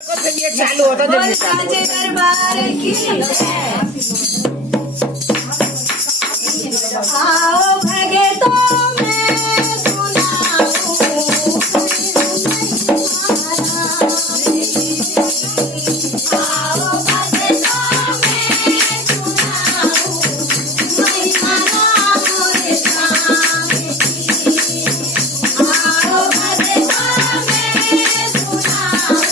चालू होता ते. साचे दरबार की आओ भगतों में सुनाऊं आओ भगतों में सुनाऊं महिमा राम रे श्याम की आओ भगतों में सुनाऊं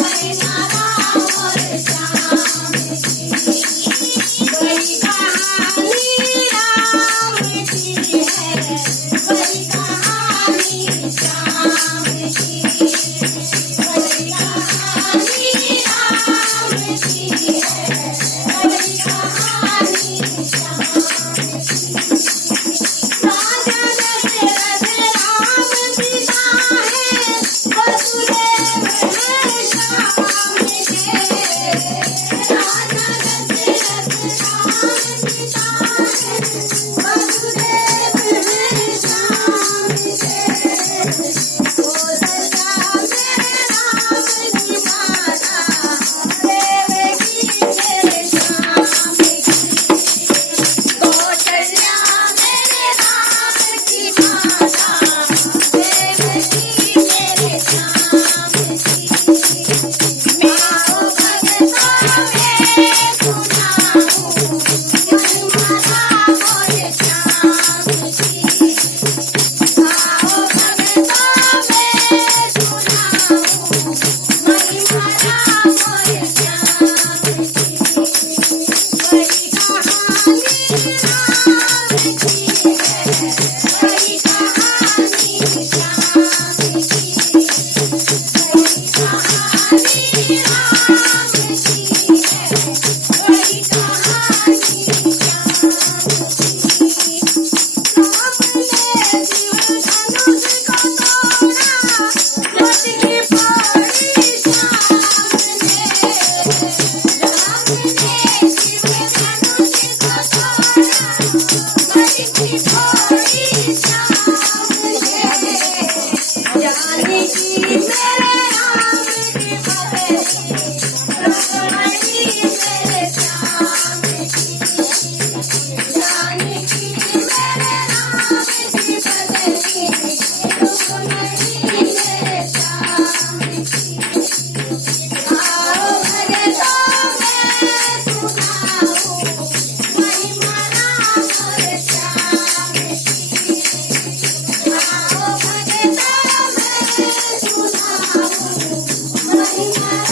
महिमा राम रे श्याम की बड़ी कहानी राम की है बड़ी कहानी श्याम की बड़ी कहानी राम की है बड़ी कहानी श्याम राजा दशरथ राम पिता है वसुदेव है श्याम के राजा दशरथ राम पिता है वसुदेव है श्याम के कौशल्या में राम की माता देवकी मेरे श्याम की कौशल्या मेरे राम की माता देवकी मेरे श्याम की आओ भगतों में सुनाऊं महिमा राम रे श्याम की आओ भगतों में सुनाऊं महिमा राम रे श्याम की बड़ी कहानी राम की है बड़ी कहानी श्याम की बड़ी कहानी राम की है बड़ी कहानी श्याम की राम ने शिव धनुष को तोड़ा ज्योति की पड़ी सामने राम ने शिव धनुष को तोड़ा ज्योति की पड़ी सामने जानकी मेरे राम की बदली रुक्मणी मेरे श्याम की जानकी मेरे राम की बदली रुक्मणी मेरे श्याम की आओ भगतों में सुनाऊं महिमा राम रे श्याम की आओ भगतों में सुनाऊं महिमा